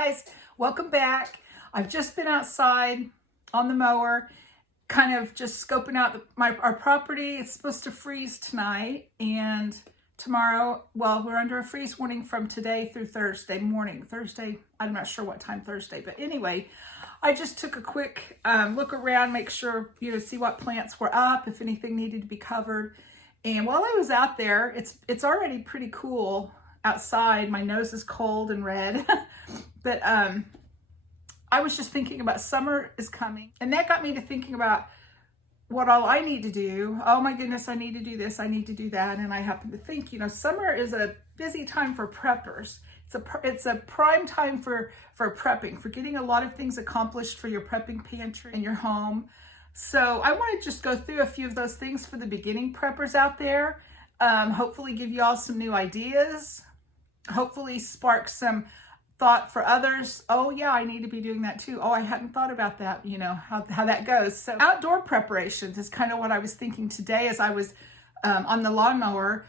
guys, welcome back. I've just been outside on the mower, kind of just scoping out our property. It's supposed to freeze tonight and tomorrow. Well, we're under a freeze warning from today through Thursday morning. Thursday, I'm not sure what time Thursday, but anyway, I just took a quick look around, make sure, see what plants were up, if anything needed to be covered. And while I was out there, it's already pretty cool outside. My nose is cold and red, but I was just thinking about summer is coming, and that got me to thinking about what all I need to do. Oh my goodness, I need to do this, I need to do that. And I happen to think, summer is a busy time for preppers. It's a prime time for prepping, for getting a lot of things accomplished for your prepping pantry and your home. So I want to just go through a few of those things for the beginning preppers out there. Hopefully give you all some new ideas. Hopefully spark some thought for others. Oh yeah, I need to be doing that too. Oh, I hadn't thought about that, how that goes. So outdoor preparations is kind of what I was thinking today as I was on the lawnmower.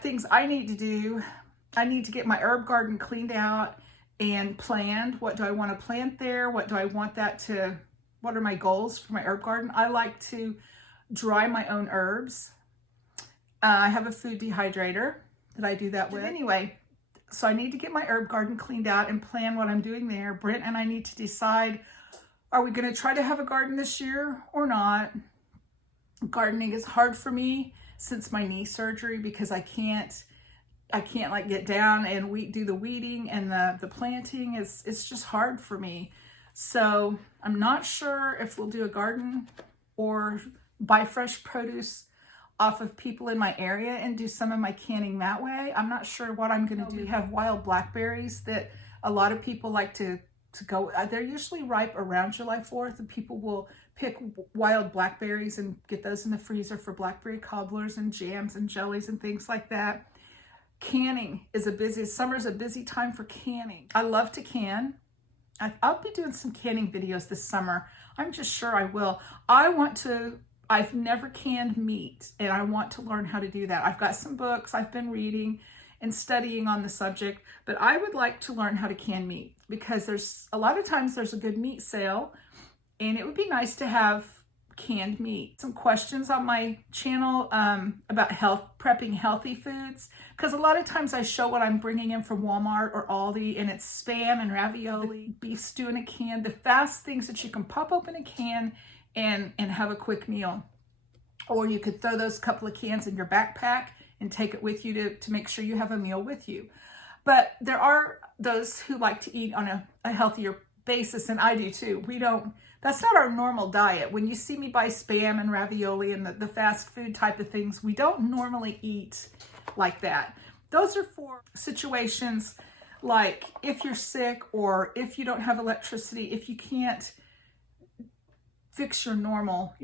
Things I need to do. I need to get my herb garden cleaned out and planned. What do I want to plant there? What do I want what are my goals for my herb garden? I like to dry my own herbs. I have a food dehydrator that I do that with. Anyway, so I need to get my herb garden cleaned out and plan what I'm doing there. Brent and I need to decide, are we going to try to have a garden this year or not? Gardening is hard for me since my knee surgery because I can't like get down and do the weeding and the planting. It's just hard for me. So I'm not sure if we'll do a garden or buy fresh produce off of people in my area and do some of my canning that way. I'm not sure what I'm going to do. We have wild blackberries that a lot of people like to go. They're usually ripe around July 4th, and people will pick wild blackberries and get those in the freezer for blackberry cobblers and jams and jellies and things like that. Canning is summer's a busy time for canning. I love to can. I'll be doing some canning videos this summer. I'm just sure I will. I've never canned meat, and I want to learn how to do that. I've got some books I've been reading and studying on the subject, but I would like to learn how to can meat because there's a lot of times there's a good meat sale, and it would be nice to have canned meat. Some questions on my channel about prepping healthy foods, because a lot of times I show what I'm bringing in from Walmart or Aldi, and it's Spam and ravioli, beef stew in a can, the fast things that you can pop open a can and have a quick meal. Or you could throw those couple of cans in your backpack and take it with you to make sure you have a meal with you. But there are those who like to eat on a healthier basis, and I do too. That's not our normal diet. When you see me buy Spam and ravioli and the fast food type of things, we don't normally eat like that. Those are for situations like if you're sick or if you don't have electricity, if you can't fix your normal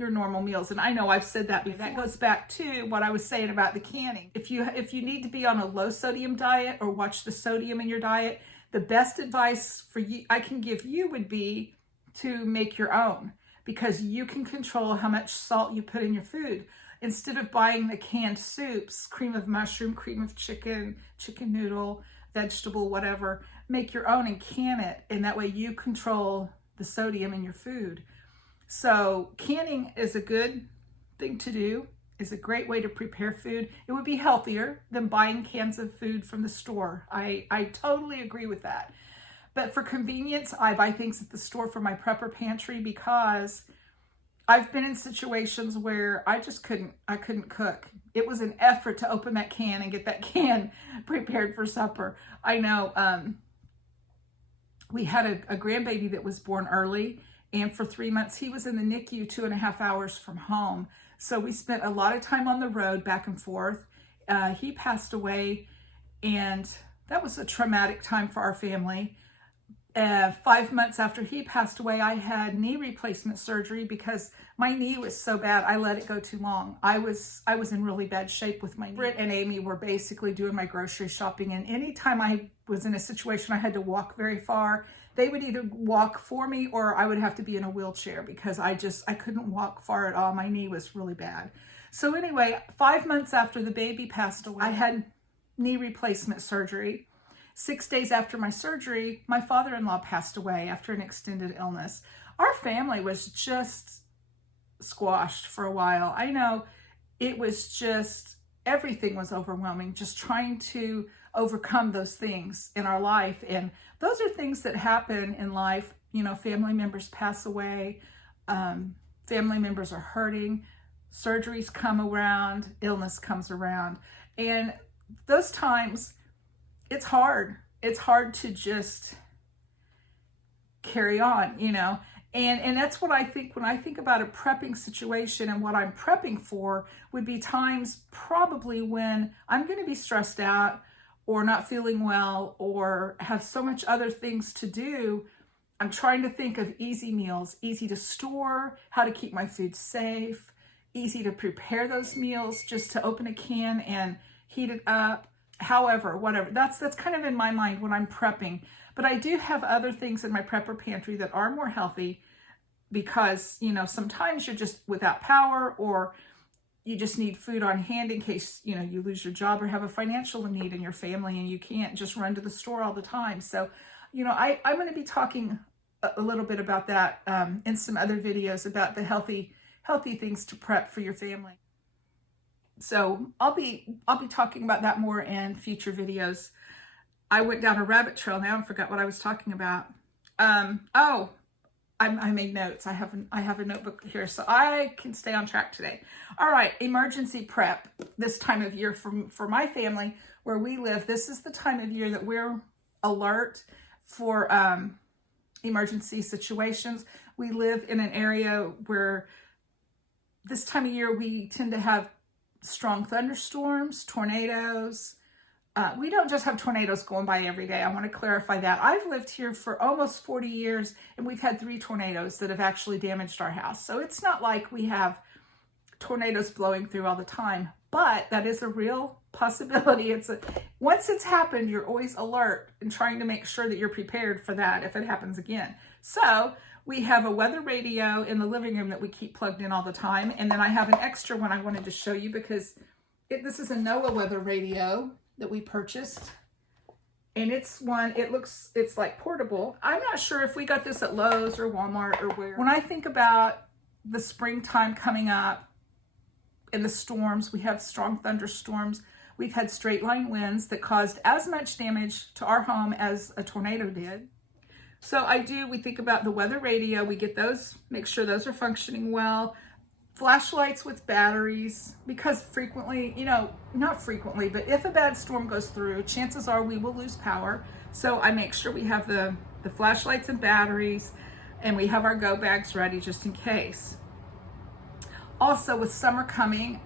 meals. And I know I've said that before. That goes back to what I was saying about the canning. If you need to be on a low sodium diet or watch the sodium in your diet, the best advice I can give you would be to make your own, because you can control how much salt you put in your food. Instead of buying the canned soups, cream of mushroom, cream of chicken, chicken noodle, vegetable, whatever, make your own and can it. And that way you control the sodium in your food. So canning is a good thing to do. It's a great way to prepare food. It would be healthier than buying cans of food from the store. I totally agree with that. But for convenience, I buy things at the store for my prepper pantry because I've been in situations where I couldn't cook. It was an effort to open that can and get that can prepared for supper. I know we had a grandbaby that was born early, and for 3 months he was in the NICU 2.5 hours from home. So we spent a lot of time on the road back and forth. He passed away, and that was a traumatic time for our family. 5 months after he passed away, I had knee replacement surgery because my knee was so bad. I let it go too long. I was in really bad shape with my knee. Britt and Amy were basically doing my grocery shopping, and anytime I was in a situation I had to walk very far, they would either walk for me or I would have to be in a wheelchair because I couldn't walk far at all. My knee was really bad. So anyway, 5 months after the baby passed away, I had knee replacement surgery. 6 days after my surgery, my father-in-law passed away after an extended illness. Our family was just squashed for a while. I know it was just, everything was overwhelming, just trying to overcome those things in our life. And those are things that happen in life. You know, family members pass away, family members are hurting, surgeries come around, illness comes around. And those times, it's hard. It's hard to just carry on, you know. And that's what I think when I think about a prepping situation, and what I'm prepping for would be times probably when I'm going to be stressed out or not feeling well or have so much other things to do. I'm trying to think of easy meals, easy to store, how to keep my food safe, easy to prepare those meals, just to open a can and heat it up. However, whatever, that's kind of in my mind when I'm prepping. But I do have other things in my prepper pantry that are more healthy, because, you know, sometimes you're just without power, or you just need food on hand in case, you know, you lose your job or have a financial need in your family and you can't just run to the store all the time. So, you know, I'm going to be talking a little bit about that in some other videos about the healthy things to prep for your family. So I'll be talking about that more in future videos. I went down a rabbit trail now and forgot what I was talking about. I made notes. I have a notebook here so I can stay on track today. All right, emergency prep this time of year for my family where we live. This is the time of year that we're alert for emergency situations. We live in an area where this time of year we tend to have strong thunderstorms, tornadoes. We don't just have tornadoes going by every day. I want to clarify that. I've lived here for almost 40 years and we've had 3 tornadoes that have actually damaged our house. So it's not like we have tornadoes blowing through all the time, but that is a real possibility. Once it's happened, you're always alert and trying to make sure that you're prepared for that if it happens again. So we have a weather radio in the living room that we keep plugged in all the time. And then I have an extra one I wanted to show you because this is a NOAA weather radio that we purchased. And it's like portable. I'm not sure if we got this at Lowe's or Walmart or where. When I think about the springtime coming up and the storms, we have strong thunderstorms. We've had straight line winds that caused as much damage to our home as a tornado did. So we think about the weather radio. We get those, make sure those are functioning well. Flashlights with batteries, because frequently, you know, not frequently, but if a bad storm goes through, chances are we will lose power. So I make sure we have the flashlights and batteries, and we have our go bags ready just in case. Also, with summer coming,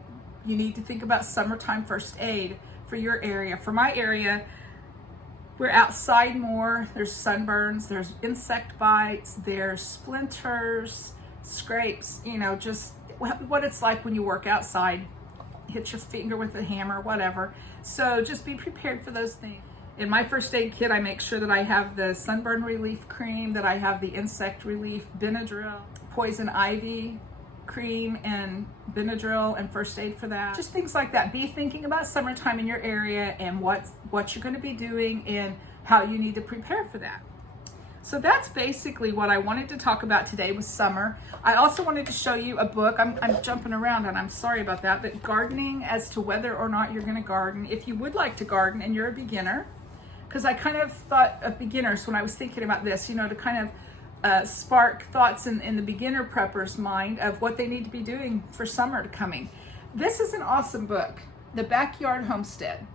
you need to think about summertime first aid for your area. For my area, we're outside more. There's sunburns, there's insect bites, there's splinters, scrapes, you know, just what it's like when you work outside, hit your finger with a hammer, whatever. So just be prepared for those things. In my first aid kit, I make sure that I have the sunburn relief cream, that I have the insect relief Benadryl, poison ivy cream and Benadryl and first aid for that. Just things like that. Be thinking about summertime in your area and what you're going to be doing and how you need to prepare for that. So that's basically what I wanted to talk about today with summer. I also wanted to show you a book. I'm jumping around and I'm sorry about that, but gardening as to whether or not you're going to garden. If you would like to garden and you're a beginner, because I kind of thought of beginners when I was thinking about this, you know, to kind of spark thoughts in the beginner prepper's mind of what they need to be doing for summer coming. This is an awesome book, The Backyard Homestead.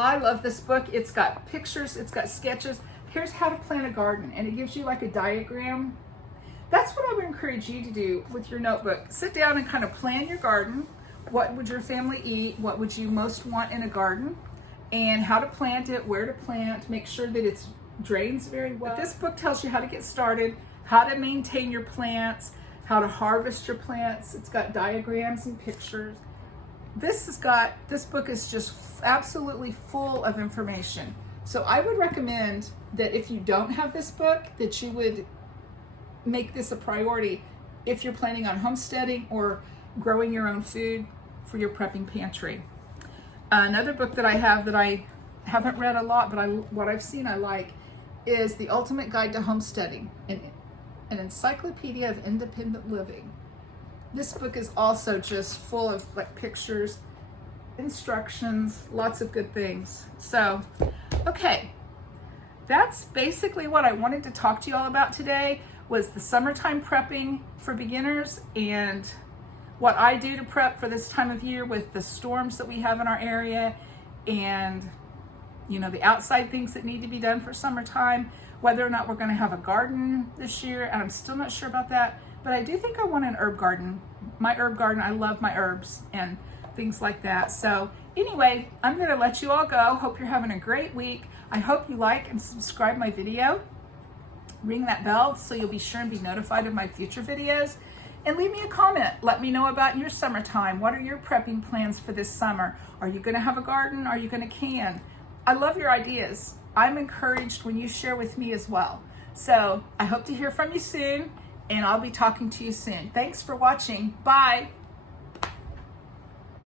I love this book. It's got pictures, it's got sketches. Here's how to plant a garden, and it gives you like a diagram. That's what I would encourage you to do with your notebook. Sit down and kind of plan your garden. What would your family eat? What would you most want in a garden? And how to plant it, where to plant, make sure that it drains very well. But this book tells you how to get started, how to maintain your plants, how to harvest your plants. It's got diagrams and pictures. This book is just absolutely full of information. So I would recommend that if you don't have this book, that you would make this a priority if you're planning on homesteading or growing your own food for your prepping pantry. Another book that I have that I haven't read a lot, but what I've seen I like, is The Ultimate Guide to Homesteading, an encyclopedia of independent living. This book is also just full of like pictures, instructions, lots of good things. So, okay, that's basically what I wanted to talk to you all about today, was the summertime prepping for beginners and what I do to prep for this time of year with the storms that we have in our area, and you know, the outside things that need to be done for summertime, whether or not we're going to have a garden this year, and I'm still not sure about that, but I do think I want an herb garden. My herb garden, I love my herbs and things like that. So anyway, I'm going to let you all go. Hope you're having a great week. I hope you like and subscribe my video. Ring that bell so you'll be sure and be notified of my future videos. And leave me a comment. Let me know about your summertime. What are your prepping plans for this summer? Are you going to have a garden? Are you going to can? I love your ideas. I'm encouraged when you share with me as well. So I hope to hear from you soon, and I'll be talking to you soon. Thanks for watching. Bye.